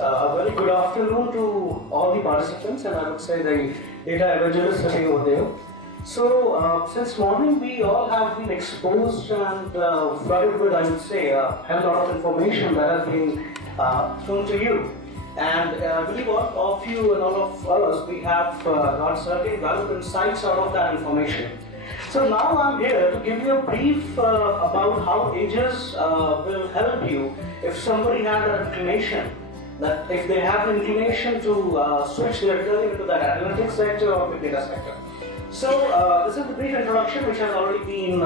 A very good afternoon to all the participants, and I would say the data evangelists sitting over there. So, since morning we all have been exposed and flooded with, I would say, a hell lot of information that has been thrown to you. And I believe all of you and all of us, we have got certain valuable insights out of that information. So now I'm here to give you a brief about how Aegis will help you if somebody has an inclination, that if they have an inclination to switch their career into that analytics sector or the data sector. So this is the brief introduction which has already been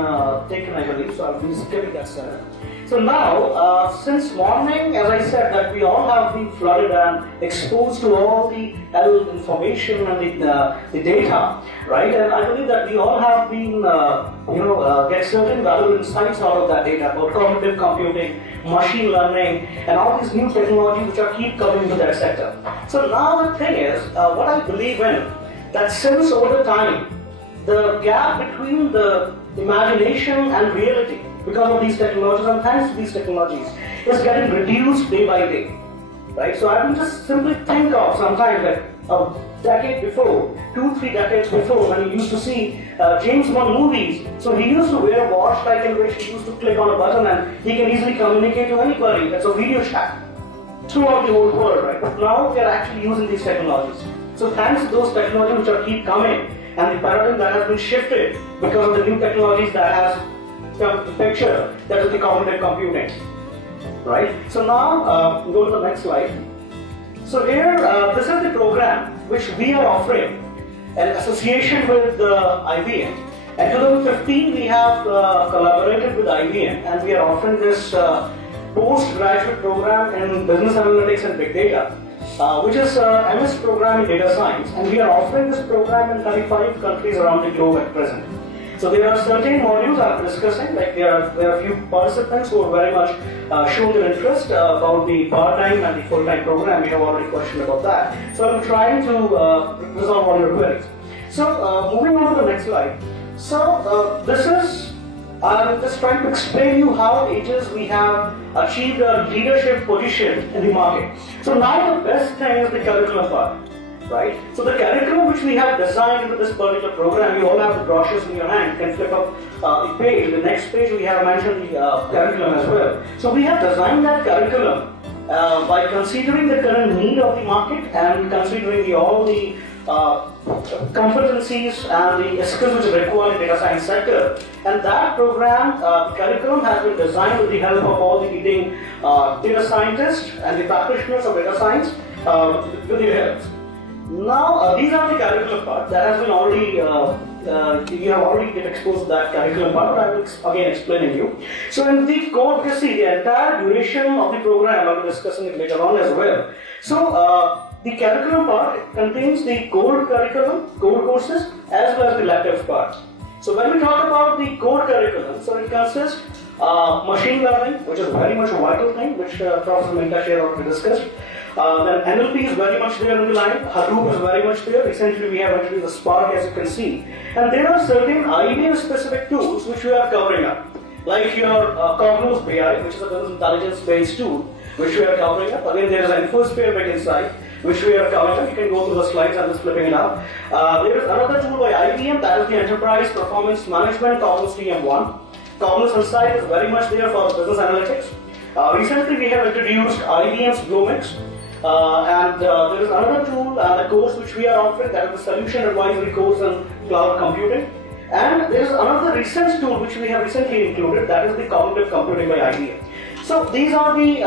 taken, I believe, so I'll be skipping that slide. So now, since morning, as I said, that we all have been flooded and exposed to all the information and the data, right? And I believe that we all have been, get certain valuable insights out of that data about cognitive computing, machine learning, and all these new technologies which are keep coming into that sector. So now the thing is, what I believe in, that since over the time, the gap between the imagination and reality, because of these technologies and thanks to these technologies, is getting reduced day by day, right? So I will just simply think of sometimes like a decade before, 2-3 decades before, when you used to see James Bond movies. So he used to wear a watch like in which he used to click on a button and he can easily communicate to anybody. That's a video chat throughout the whole world, right? But now we are actually using these technologies. So thanks to those technologies which are keep coming, and the paradigm that has been shifted because of the new technologies that has come to the picture, that is the cognitive computing, right? So now, go to the next slide. So here, this is the program which we are offering in association with IBM. In 2015, we have collaborated with IBM, and we are offering this postgraduate program in business analytics and big data, which is an MS program in data science, and we are offering this program in 35 countries around the globe at present. So there are certain modules I'm discussing, like there are a few participants who are very much shown their interest about the part-time and the full-time program. We have already questioned about that. So I'm trying to resolve all your queries. So moving on to the next slide. So I'm just trying to explain you how Aegis we have achieved a leadership position in the market. So now the best thing is the curriculum part, right? So the curriculum which we have designed into this particular program, you all have the brochures in your hand. You can flip up the page. The next page we have mentioned the curriculum as well. So we have designed that curriculum by considering the current need of the market and considering all the competencies and the skills which are required in the data science sector. And that program, curriculum has been designed with the help of all the leading data scientists and the practitioners of data science with their help. Now, these are the curriculum part that has been already, you have already been exposed to that curriculum part, but I will again explain to you. So in the code, you can see the entire duration of the program, I will be discussing it later on as well. So, the curriculum part contains the core curriculum, core courses, as well as the elective part. So when we talk about the core curriculum, so it consists machine learning, which is very much a vital thing, which Professor Minta Share already discussed. Then NLP is very much there in the line, Hadoop is very much there. Recently we have introduced the Spark, as you can see. And there are certain IBM specific tools which we are covering up, like your Cognos BI, which is a business intelligence based tool, which we are covering up. Again, there is an InfoSphere bit inside, which we are covering up. You can go through the slides, I'm just flipping it up. There is another tool by IBM, that is the Enterprise Performance Management, Cognos TM1. Cognos Insight is very much there for business analytics. Recently we have introduced IBM's Glomix. And there is another tool and a course which we are offering, that is the Solution Advisory course in Cloud Computing. And there is another research tool which we have recently included, that is the Cognitive Computing by IBM. So these are the,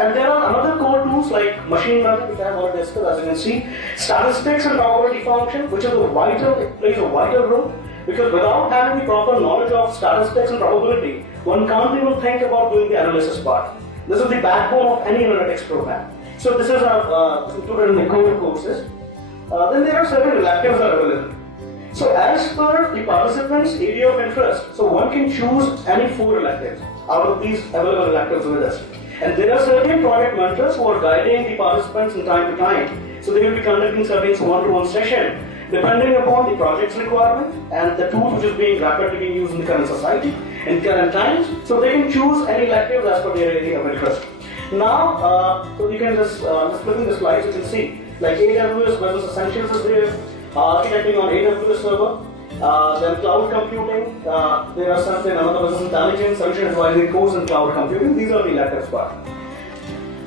and there are another core tools like machine learning, which I have already discussed, as you can see, statistics and probability function, which is it plays a vital role, because without having the proper knowledge of statistics and probability, one can't even think about doing the analysis part. This is the backbone of any analytics program. So this is included in the core courses. Then there are certain electives that are available. So as per the participants' area of interest, so one can choose any 4 electives out of these available electives with us. And there are certain project mentors who are guiding the participants from time to time. So they will be conducting certain one-to-one session depending upon the project's requirement and the tool which is being rapidly being used in the current society in current times. So they can choose any electives as per their area of interest. Now, so you can just flipping the slides, you can see like AWS Business Essentials is there, architecting on AWS server, then cloud computing, there are something another business intelligence, solution advisory course in cloud computing. These are the electives part.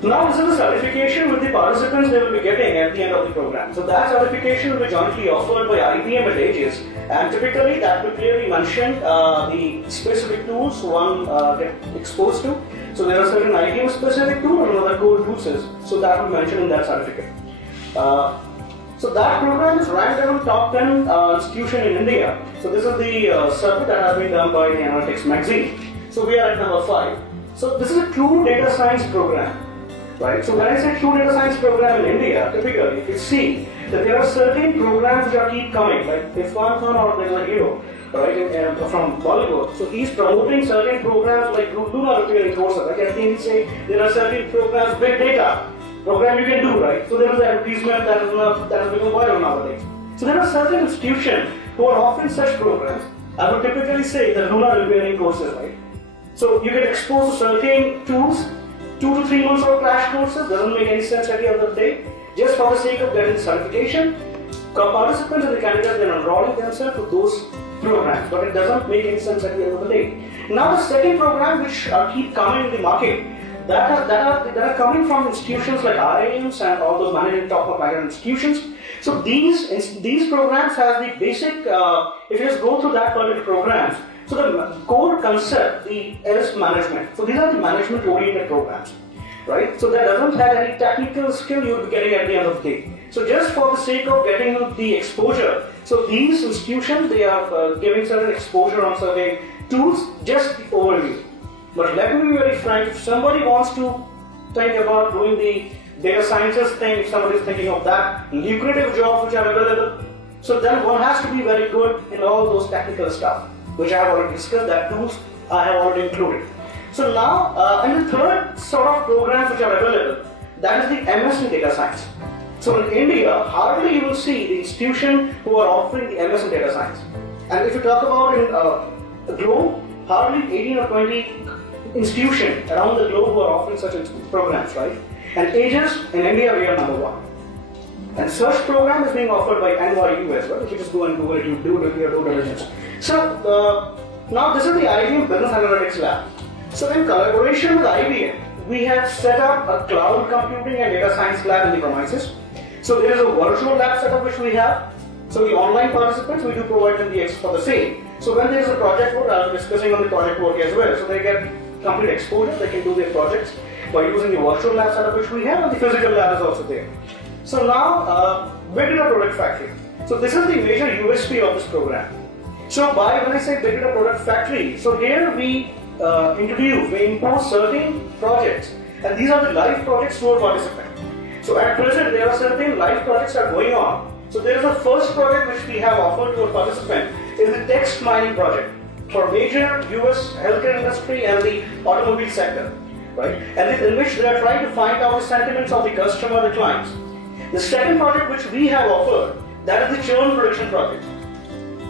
Now this is the certification with the participants they will be getting at the end of the program. So that certification will be jointly offered by IBM and Aegis, and typically that will clearly mention the specific tools one get exposed to. So there are certain IBM specific tools and other core tools, so that will be mentioned in that certificate. So that program is ranked among top 10 institution in India. So this is the survey that has been done by the Analytics magazine. So we are at number 5. So this is a true data science program. Right. So when I say true data science program in India, typically, if you see that there are certain programs which are keep coming, like Irfan Khan or there's a hero, right, from Bollywood. So he's promoting certain programs like do not appear in courses. Like I think say there are certain programs, big data program you can do, right? So there is an advertisement that has become viral nowadays. So there are certain institutions who are offering such programs. I would typically say that do not appear in courses, right? So you get exposed to certain tools. 2 to 3 months of crash courses doesn't make any sense at the end of the day. Just for the sake of getting certification, participants and the candidates are enrolling themselves to those programs, but it doesn't make any sense at the end of the day. Now the second program which keep coming in the market, that are coming from institutions like RIMs and all those managing top of higher institutions. So these programs have the basic, if you just go through that particular programs, so the core concept is management. So these are the management oriented programs, right? So that doesn't have any technical skill you'll be getting at the end of the day. So just for the sake of getting the exposure, so these institutions, they are giving certain exposure on certain tools, just the overview. But let me be very frank, if somebody wants to think about doing the data sciences thing, if somebody is thinking of that lucrative jobs which are available, so then one has to be very good in all those technical stuff, which I have already discussed, that tools I have already included. So now, and the third sort of programs which are available, that is the MS in data science. So in India, hardly you will see the institution who are offering the MS in data science. And if you talk about in the globe, hardly 18 or 20 institutions around the globe who are offering such programs, right? And Aegis, in India, we are number 1. And such program is being offered by NYU as well. If you just go and Google it, you do your due diligence. So now this is the IBM Business Analytics Lab. So in collaboration with IBM, we have set up a cloud computing and data science lab in the premises. So there is a virtual lab setup which we have. So the online participants, we do provide them the access for the same. So when there is a project work, I'll be discussing on the project work as well. So they get complete exposure, they can do their projects by using the virtual lab setup which we have, and the physical lab is also there. So now, Big Data Product Factory. So this is the major USP of this program. So when I say Big Data Product Factory, so here we impose certain projects, and these are the live projects to our participants. So at present, there are certain live projects that are going on. So there is a first project which we have offered to our participant is the text mining project for major US healthcare industry and the automobile sector, right? And in which they are trying to find out the sentiments of the customer, the clients. The second project which we have offered, that is the churn prediction project,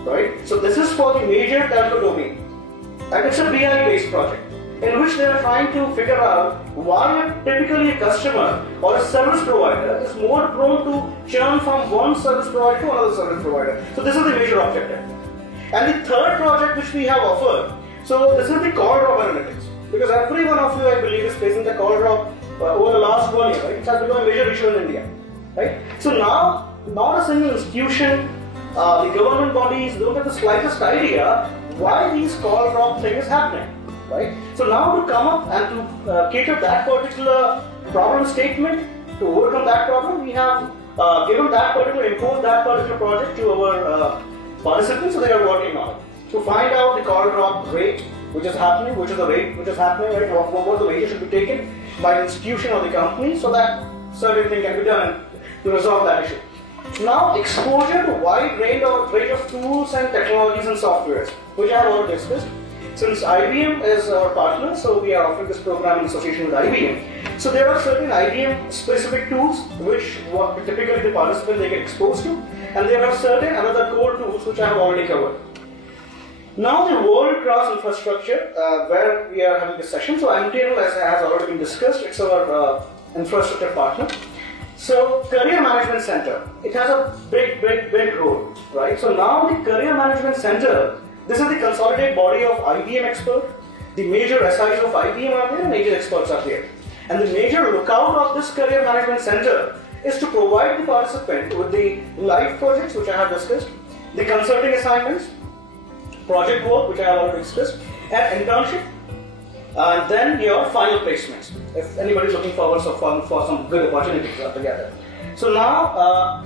right? So this is for the major telco domain, and it's a BI-based project in which they are trying to figure out why typically a customer or a service provider is more prone to churn from one service provider to another service provider. So this is the major objective. And the third project which we have offered, so this is the call drop analytics, because every one of you, I believe, is facing the call drop over the last 1 year, right? It has become a major issue in India. Right? So now, not a single institution, the government bodies don't have the slightest idea why these call drop thing is happening, right? So now to come up and to cater that particular problem statement, to overcome that problem, we have imposed that particular project to our participants, so they are working on it. To find out the call drop rate which is happening, which is the rate which is happening, right? What the wages should be taken by the institution or the company, so that certain thing can be done to resolve that issue. Now, exposure to wide range of tools and technologies and softwares, which I have already discussed. Since IBM is our partner, so we are offering this program in association with IBM. So there are certain IBM specific tools which typically the participants they get exposed to, and there are certain another core tools which I have already covered. Now the world-class infrastructure where we are having this session. So MTNL, as has already been discussed, it's our infrastructure partner. So Career Management Center, it has a big role, right? So now the Career Management Center, this is the consolidated body of IBM experts. The major SIs of IBM are there and Aegis experts are there. And the major lookout of this Career Management Center is to provide the participant with the live projects, which I have discussed, the consulting assignments, project work, which I have already discussed, and internship, and then your final placements, if anybody is looking forward for some good opportunities together. So now,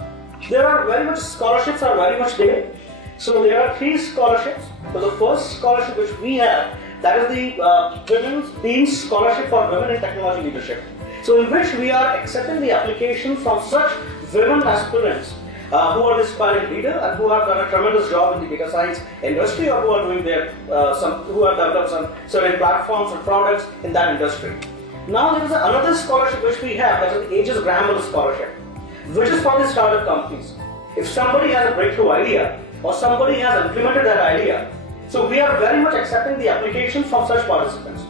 there are very much scholarships are very much there. So there are 3 scholarships. So the first scholarship which we have, that is the Women's Dean's Scholarship for Women in Technology Leadership. So in which we are accepting the application from such women aspirants who are the aspiring leader and who have done a tremendous job in the data science industry, or who are doing their who have developed some certain platforms and products in that industry. Now there is another scholarship which we have, that is the Aegis Gramble Scholarship, which is for the startup companies. If somebody has a breakthrough idea or somebody has implemented that idea, so we are very much accepting the application from such participants.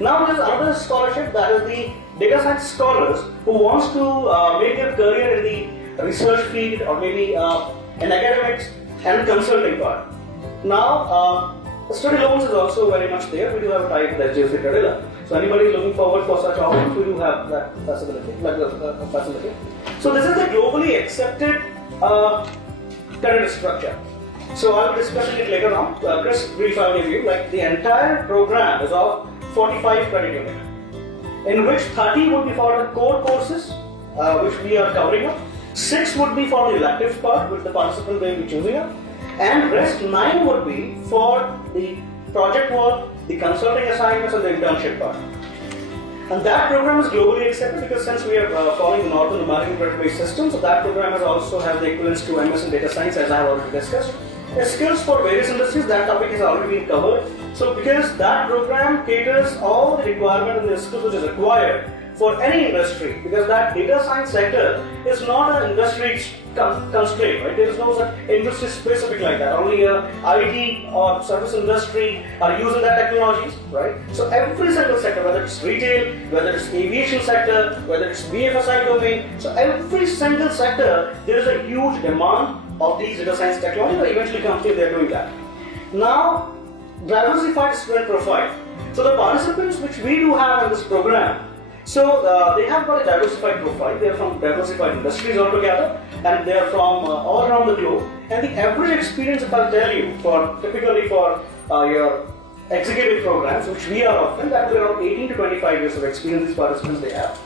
Now there is another scholarship, that is the data science scholars who wants to make their career in the research field or maybe in academics and consulting part. Now, study loans is also very much there. We do have a tie with HDFC Credila. So anybody looking forward for such options, we do have that facility. So this is the globally accepted credit structure. So I'll be discussing it later on. Just brief I'll give you. Like the entire program is of 45 credit units, in which 30 would be for the core courses, which we are covering up. 6 would be for the electives part, which the participant will be choosing up, and rest 9 would be for the project work, the consulting assignments, and the internship part. And that program is globally accepted because since we are following the Northern American credit-based system, so that program also has the equivalence to MS in data science, as I have already discussed. The skills for various industries, that topic has already been covered. So because that program caters all the requirement and the skills which is required for any industry, because that data science sector is not an industry constraint, right? There is no such industry specific like that. Only IT or service industry are using that technologies, right? So every single sector, whether it's retail, whether it's aviation sector, whether it's BFSI domain, so every single sector, there is a huge demand of these data science technologies, or eventually companies they are doing that. Now, diversified student profile. So the participants which we do have in this program, so they have got a diversified profile. They are from diversified industries altogether, and they are from all around the globe. And the average experience, if I tell you, typically for your executive programs, which we are offering, that will be around 18 to 25 years of experience these participants they have.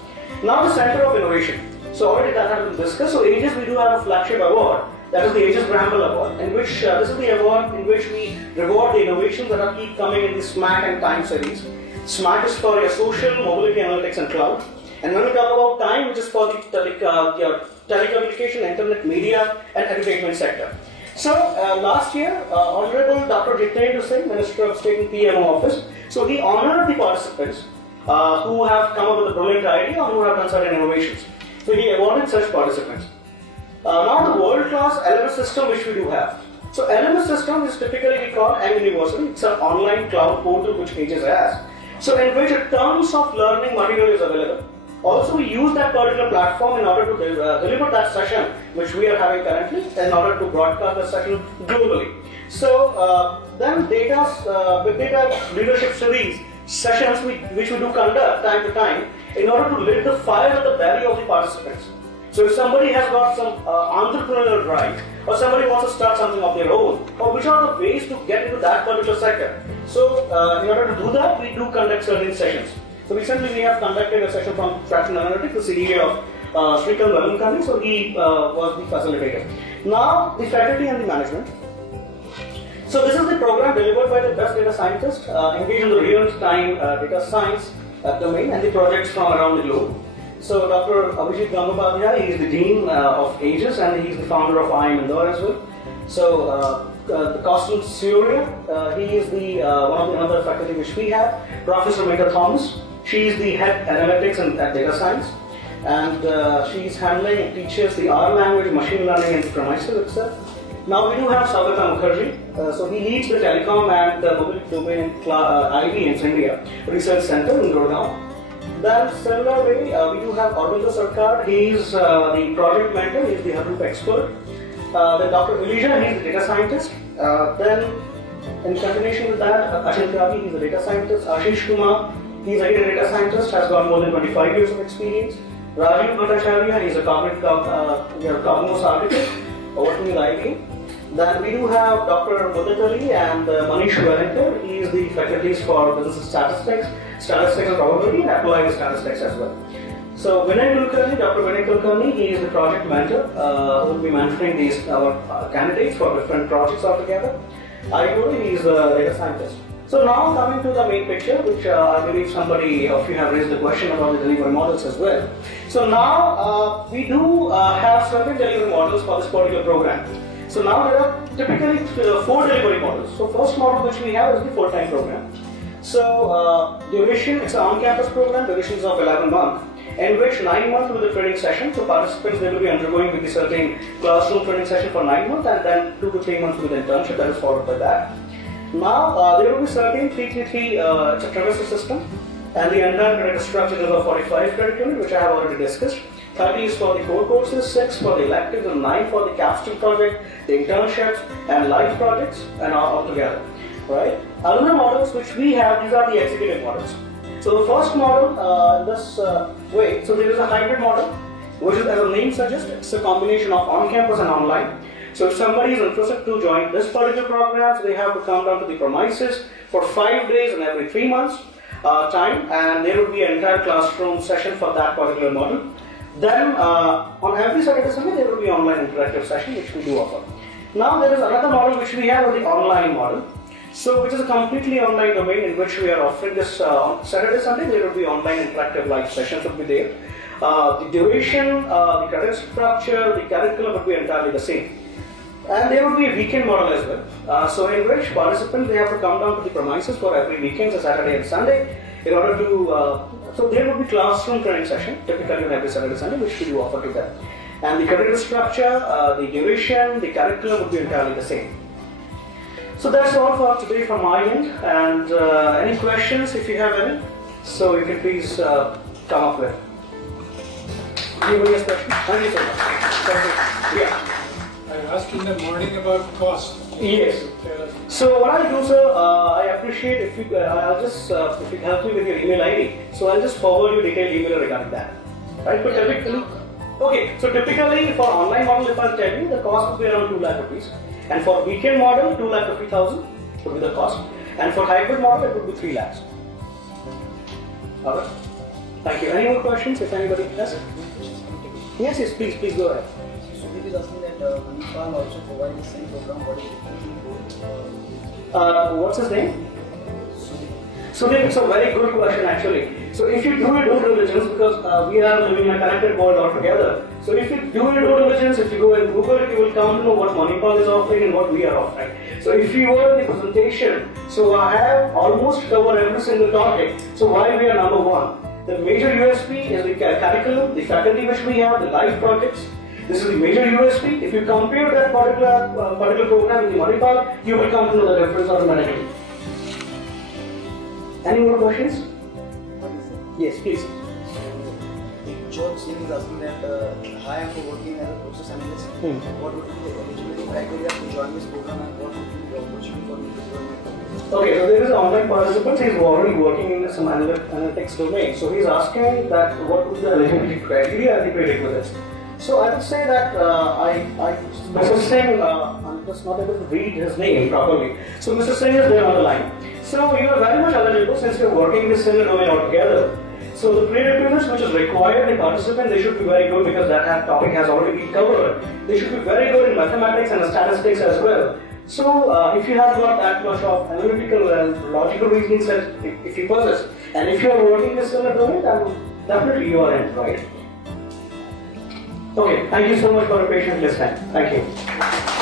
Now the Center of Innovation. So already that has been discussed. So Aegis, we do have a flagship award. That is the Aegis Gramble Award, in which this is the award in which we reward the innovations that are keep coming in the SMAC and Time series. SMAC is for your social, mobility, analytics, and cloud. And when we talk about Time, which is for the your telecommunication, internet, media, and entertainment sector. So last year, Honorable Dr. Ritin Joshi, Minister of State and PMO Office, so he honored the participants who have come up with a brilliant idea or who have done certain innovations. So he awarded such participants. Now the world-class LMS system which we do have. So LMS system is typically we call M University. It's an online cloud portal which Aegis has. So in which tons of learning material is available. Also we use that particular platform in order to deliver that session which we are having currently in order to broadcast the session globally. So then big data leadership series sessions which we do conduct time to time in order to lit the fire at the belly of the participants. So if somebody has got some entrepreneurial drive, or somebody wants to start something of their own, or which are the ways to get into that particular sector. So in order to do that, we do conduct certain sessions. So recently we have conducted a session from Traction Analytics, the CEO of Srikal Vallankani, so he was the facilitator. Now the faculty and the management. So this is the program delivered by the best data scientists engaged in the real-time data science domain and the projects from around the globe. So Dr. Abhijit Gangopadhyay, he is the Dean of Aegis and he is the founder of IIM Indore as well. So the Constance Surya, he is the one of the other faculty which we have. Professor Meta Thomas, she is the head analytics and data science, and she is handling and teaches the R language, machine learning, and premises itself. Now we do have Saugata Mukherjee. So he leads the telecom and mobility domain in IBM's India Research Center in Gurgaon. Then similar way, we do have Aurobindo Sarkar. He is the project mentor. He is the Hadoop expert. Then Dr. Elijah, he is the data scientist. Then in continuation with that, Ashil Tyagi, he is a data scientist. Ashish Kumar, he is a data scientist, has got more than 25 years of experience. Rajiv Bhattacharya, he is a Cognos architect working with IBM. Then we do have Dr. Mudit Ali and Manish Wellington. He is the faculties for business statistics and probability, and applied statistics as well. So Vinay Kulkarni, Dr. Vinay Kulkarni, he is the project mentor who will be mentoring these candidates for different projects altogether. Ayuri, he is a data scientist. So now coming to the main picture, which I believe somebody of you have raised the question about the delivery models as well. So now we do have certain delivery models for this particular program. So now there are typically 4 delivery models. So first model which we have is the full-time program. So duration, it's an on-campus program, duration is of 11 months, in which 9 months will be the training session. So participants, they will be undergoing with the certain classroom training session for 9 months, and then 2 to 3 months with the internship that is followed by that. Now there will be certain 333 it's a trimester system, and the entire credit structure is of 45 credit unit, which I have already discussed. 30 is for the core courses, 6 for the electives, and 9 for the capstone project, the internships, and live projects, and all together. Right? Other models which we have, these are the executive models. So the first model, this way, so there is a hybrid model, which is, as the name suggests, it's a combination of on-campus and online. So if somebody is interested to join this particular program, so they have to come down to the premises for 5 days and every 3 months time, and there will be an entire classroom session for that particular model. Then on every Saturday Sunday there will be online interactive session which we do offer. Now there is another model which we have, the online model. So which is a completely online domain in which we are offering this on Saturday Sunday. There will be online interactive live sessions will be there. The duration, the credit structure, the curriculum will be entirely the same. And there will be a weekend model as well. So in which participants, they have to come down to the premises for every weekend, so Saturday and Sunday, in order to, so there will be classroom training session, typically on every Saturday Sunday, which we do offer to them. And the credit structure, the duration, the curriculum will be entirely the same. So that's all for today from my end. And any questions, if you have any, so you can please come up with. Anybody has questions? Thank you so much. Yeah. I asked in the morning about cost. Yes. So what I'll do, sir, I appreciate if you, I'll just if you help me with your email ID. So I'll just forward you detailed email regarding that. Right? But typically, okay. So typically for online model, if I'll tell you, the cost will be around 2 lakh rupees, and for weekend model, 2,50,000 would be the cost, and for hybrid model, it would be 3 lakhs. Alright. Thank you. Any more questions? If anybody has? Yes, please go ahead. Sudhir is asking that Manipal also provides the same program. What is the What's his name? So it's a very good question actually. So if you do your due diligence, because we are living in a connected world altogether. So if you do your due diligence, if you go and Google it, you will come to know what Manipal is offering and what we are offering. So if you were in the presentation, so I have almost covered every single topic. So why we are number one? The major USP is the curriculum, the faculty which we have, the live projects. This is the major USP. If you compare that particular program with the Manipal, you will come to know the difference automatically. Any more questions? Yes, please. George Singh is asking that hi, I am working as a process analyst. What would be the eligibility criteria to join this program, and what would be the opportunity for me to join my program? Okay, so there is an online participant. He is already working in some analytics domain. So he is asking that what would be the eligibility criteria and the prerequisites. So I would say that Mr. Singh, I'm just not able to read his name properly. So Mr. Singh is there on the line. So you are very much eligible since you are working in this single domain altogether. So the prerequisites which is required in participant, they should be very good because that topic has already been covered. They should be very good in mathematics and statistics as well. So if you have got that much of analytical and logical reasoning set, if you possess, and if you are working in this single domain, then definitely you are in, right? Okay, thank you so much for your patient listening. Thank you.